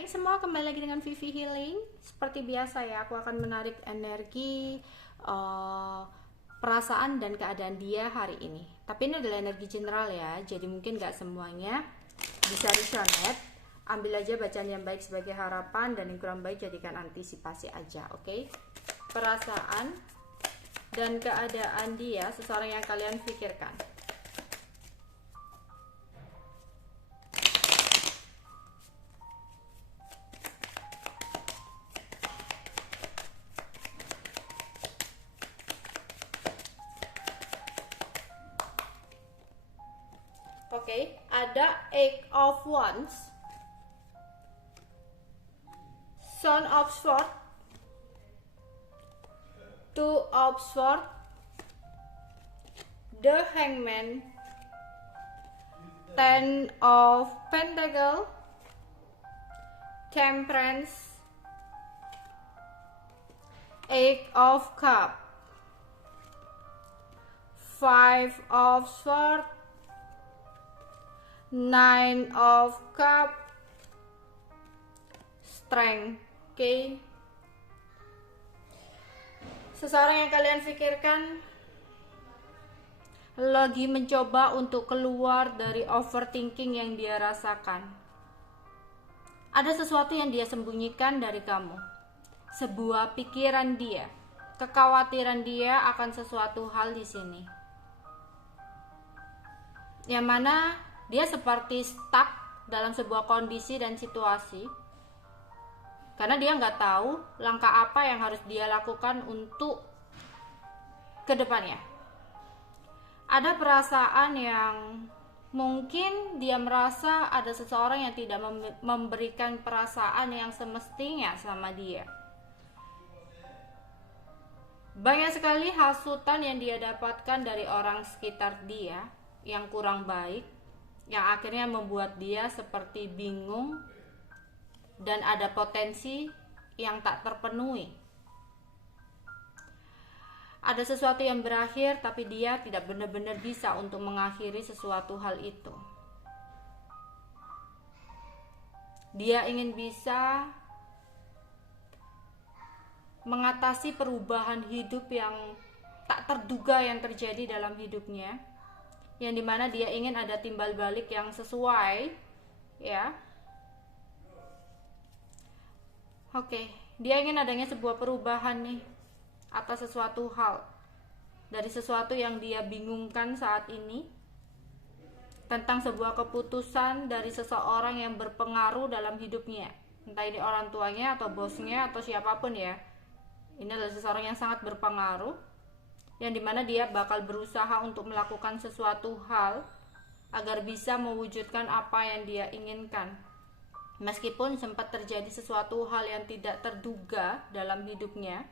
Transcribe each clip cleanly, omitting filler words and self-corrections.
Hai semua, kembali lagi dengan Vivi Healing. Seperti biasa ya, aku akan menarik energi, eh, perasaan dan keadaan dia hari ini. Tapi ini adalah energi general ya, jadi mungkin gak semuanya bisa resonate. Ambil aja bacaan yang baik sebagai harapan dan yang kurang baik jadikan antisipasi aja, oke? Perasaan dan keadaan dia, seseorang yang kalian pikirkan. Oke, ada Eight of Wands, Son of Swords, Two of Swords, The Hangman, Ten of Pentacles, Temperance, Eight of Cups, Five of Swords, Nine of Cups, Strength. Oke. Seseorang yang kalian pikirkan lagi mencoba untuk keluar dari overthinking yang dia rasakan. Ada sesuatu yang dia sembunyikan dari kamu. Sebuah pikiran dia, kekhawatiran dia akan sesuatu hal di sini. Yang mana dia seperti stuck dalam sebuah kondisi dan situasi karena dia nggak tahu langkah apa yang harus dia lakukan untuk kedepannya. Ada perasaan yang mungkin dia merasa ada seseorang yang tidak memberikan perasaan yang semestinya sama dia. Banyak sekali hasutan yang dia dapatkan dari orang sekitar dia yang kurang baik, yang akhirnya membuat dia seperti bingung dan ada potensi yang tak terpenuhi. Ada sesuatu yang berakhir tapi dia tidak benar-benar bisa untuk mengakhiri sesuatu hal itu. Dia ingin bisa mengatasi perubahan hidup yang tak terduga yang terjadi dalam hidupnya, yang dimana dia ingin ada timbal balik yang sesuai, ya. Oke, dia ingin adanya sebuah perubahan nih atas sesuatu hal, dari sesuatu yang dia bingungkan saat ini, tentang sebuah keputusan dari seseorang yang berpengaruh dalam hidupnya, entah ini orang tuanya atau bosnya atau siapapun ya. Ini adalah seseorang yang sangat berpengaruh, yang dimana dia bakal berusaha untuk melakukan sesuatu hal agar bisa mewujudkan apa yang dia inginkan. Meskipun sempat terjadi sesuatu hal yang tidak terduga dalam hidupnya,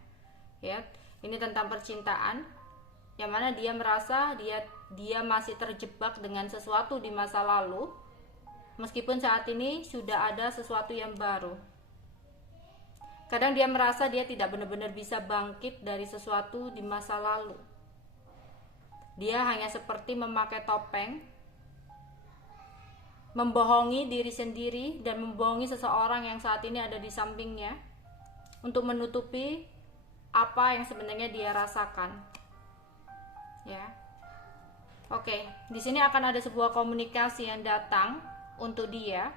ya, ini tentang percintaan, yang mana dia merasa dia masih terjebak dengan sesuatu di masa lalu, meskipun saat ini sudah ada sesuatu yang baru. Kadang dia merasa dia tidak benar-benar bisa bangkit dari sesuatu di masa lalu. Dia hanya seperti memakai topeng, membohongi diri sendiri dan membohongi seseorang yang saat ini ada di sampingnya untuk menutupi apa yang sebenarnya dia rasakan. Ya. Oke, di sini akan ada sebuah komunikasi yang datang untuk dia.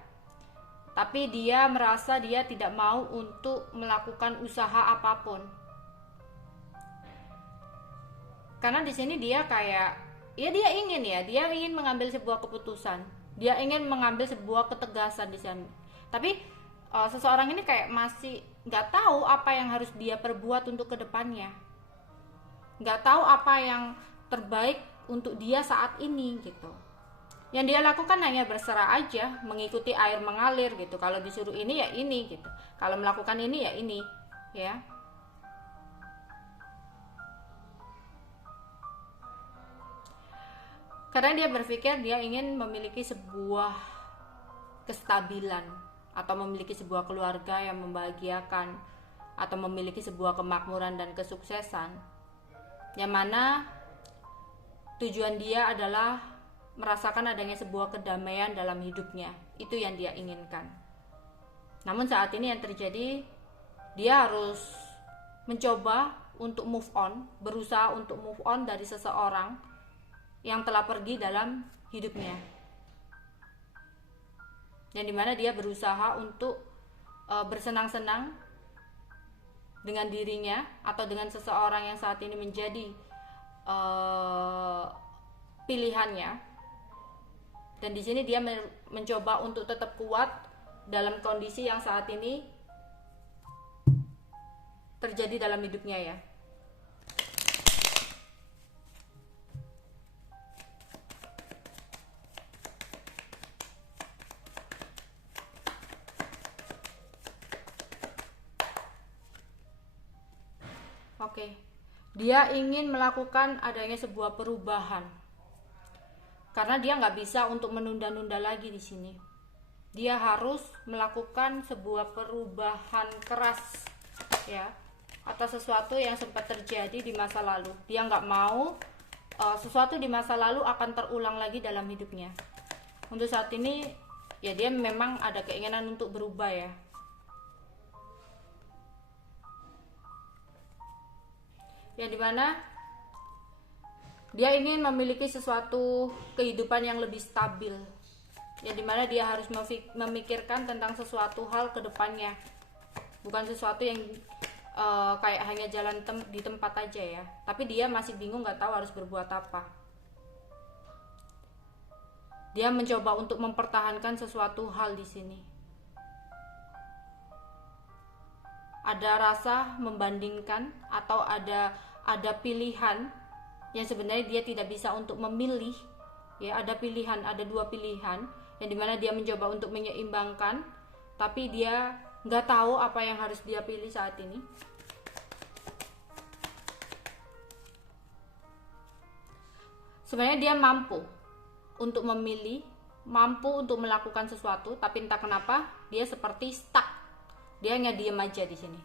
Tapi dia merasa dia tidak mau untuk melakukan usaha apapun. Karena di sini dia kayak, ya dia ingin mengambil sebuah keputusan. Dia ingin mengambil sebuah ketegasan di sana. Tapi seseorang ini kayak masih nggak tahu apa yang harus dia perbuat untuk kedepannya. Nggak tahu apa yang terbaik untuk dia saat ini gitu. Yang dia lakukan hanya berserah aja, mengikuti air mengalir gitu. Kalau disuruh ini ya ini gitu. Kalau melakukan ini ya ini, ya. Karena dia berpikir dia ingin memiliki sebuah kestabilan atau memiliki sebuah keluarga yang membahagiakan atau memiliki sebuah kemakmuran dan kesuksesan. Yang mana tujuan dia adalah merasakan adanya sebuah kedamaian dalam hidupnya. Itu yang dia inginkan. Namun saat ini yang terjadi, dia harus mencoba untuk move on, berusaha untuk move on dari seseorang yang telah pergi dalam hidupnya, yang dimana dia berusaha untuk bersenang-senang dengan dirinya atau dengan seseorang yang saat ini menjadi pilihannya. Dan di sini dia mencoba untuk tetap kuat dalam kondisi yang saat ini terjadi dalam hidupnya ya. Oke, dia ingin melakukan adanya sebuah perubahan karena dia nggak bisa untuk menunda-nunda lagi di sini. Dia harus melakukan sebuah perubahan keras ya atas sesuatu yang sempat terjadi di masa lalu. Dia nggak mau sesuatu di masa lalu akan terulang lagi dalam hidupnya. Untuk saat ini ya dia memang ada keinginan untuk berubah ya. Yang dimana dia ingin memiliki sesuatu kehidupan yang lebih stabil, yang dimana dia harus memikirkan tentang sesuatu hal ke depannya, bukan sesuatu yang kayak hanya jalan di tempat aja ya, tapi dia masih bingung, nggak tahu harus berbuat apa. Dia mencoba untuk mempertahankan sesuatu hal di sini. Ada rasa membandingkan atau ada pilihan yang sebenarnya dia tidak bisa untuk memilih ya. Ada pilihan, ada dua pilihan yang dimana dia mencoba untuk menyeimbangkan, tapi dia nggak tahu apa yang harus dia pilih saat ini. Sebenarnya dia mampu untuk memilih, mampu untuk melakukan sesuatu, tapi entah kenapa dia seperti stuck. Dia hanya diem aja di sini,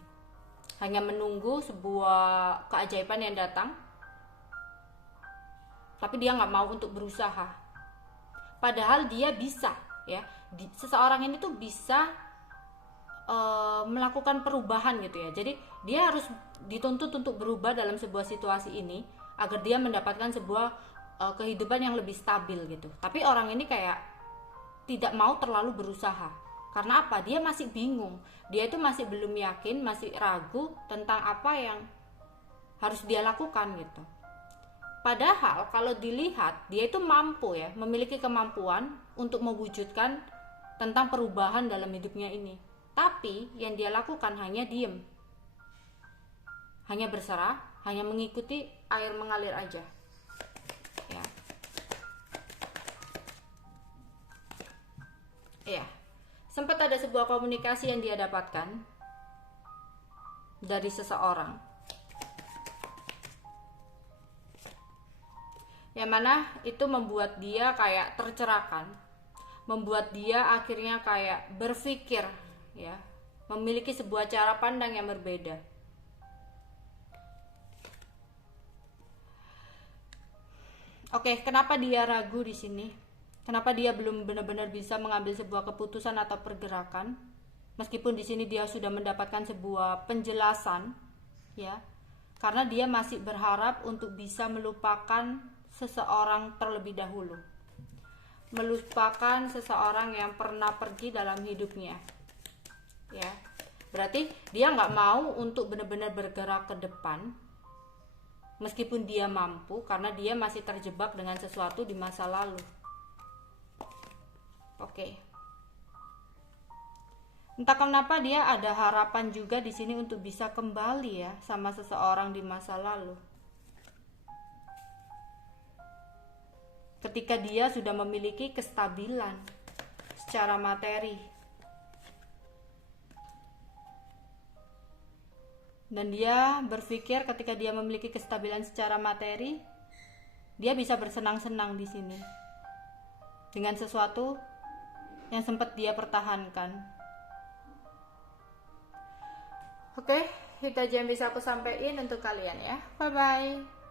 hanya menunggu sebuah keajaiban yang datang, tapi dia nggak mau untuk berusaha. Padahal dia bisa ya, seseorang ini tuh bisa melakukan perubahan gitu ya. Jadi dia harus dituntut untuk berubah dalam sebuah situasi ini agar dia mendapatkan sebuah kehidupan yang lebih stabil gitu. Tapi orang ini kayak tidak mau terlalu berusaha. Karena apa? Dia masih bingung. Dia itu masih belum yakin, masih ragu tentang apa yang harus dia lakukan gitu. Padahal kalau dilihat, dia itu mampu ya, memiliki kemampuan untuk mewujudkan tentang perubahan dalam hidupnya ini. Tapi yang dia lakukan hanya diem, hanya berserah, hanya mengikuti air mengalir aja ya. Iya, sempat ada sebuah komunikasi yang dia dapatkan dari seseorang, yang mana itu membuat dia kayak tercerahkan, membuat dia akhirnya kayak berpikir ya, memiliki sebuah cara pandang yang berbeda. Oke, kenapa dia ragu di sini? Kenapa dia belum benar-benar bisa mengambil sebuah keputusan atau pergerakan? Meskipun di sini dia sudah mendapatkan sebuah penjelasan, ya, karena dia masih berharap untuk bisa melupakan seseorang terlebih dahulu, melupakan seseorang yang pernah pergi dalam hidupnya, ya. Berarti dia nggak mau untuk benar-benar bergerak ke depan, meskipun dia mampu, karena dia masih terjebak dengan sesuatu di masa lalu. Oke. Entah kenapa dia ada harapan juga di sini untuk bisa kembali ya sama seseorang di masa lalu. Ketika dia sudah memiliki kestabilan secara materi. Dan dia berpikir ketika dia memiliki kestabilan secara materi, dia bisa bersenang-senang di sini dengan sesuatu yang sempat dia pertahankan. Oke, itu aja yang bisa aku sampaikan untuk kalian ya. Bye bye.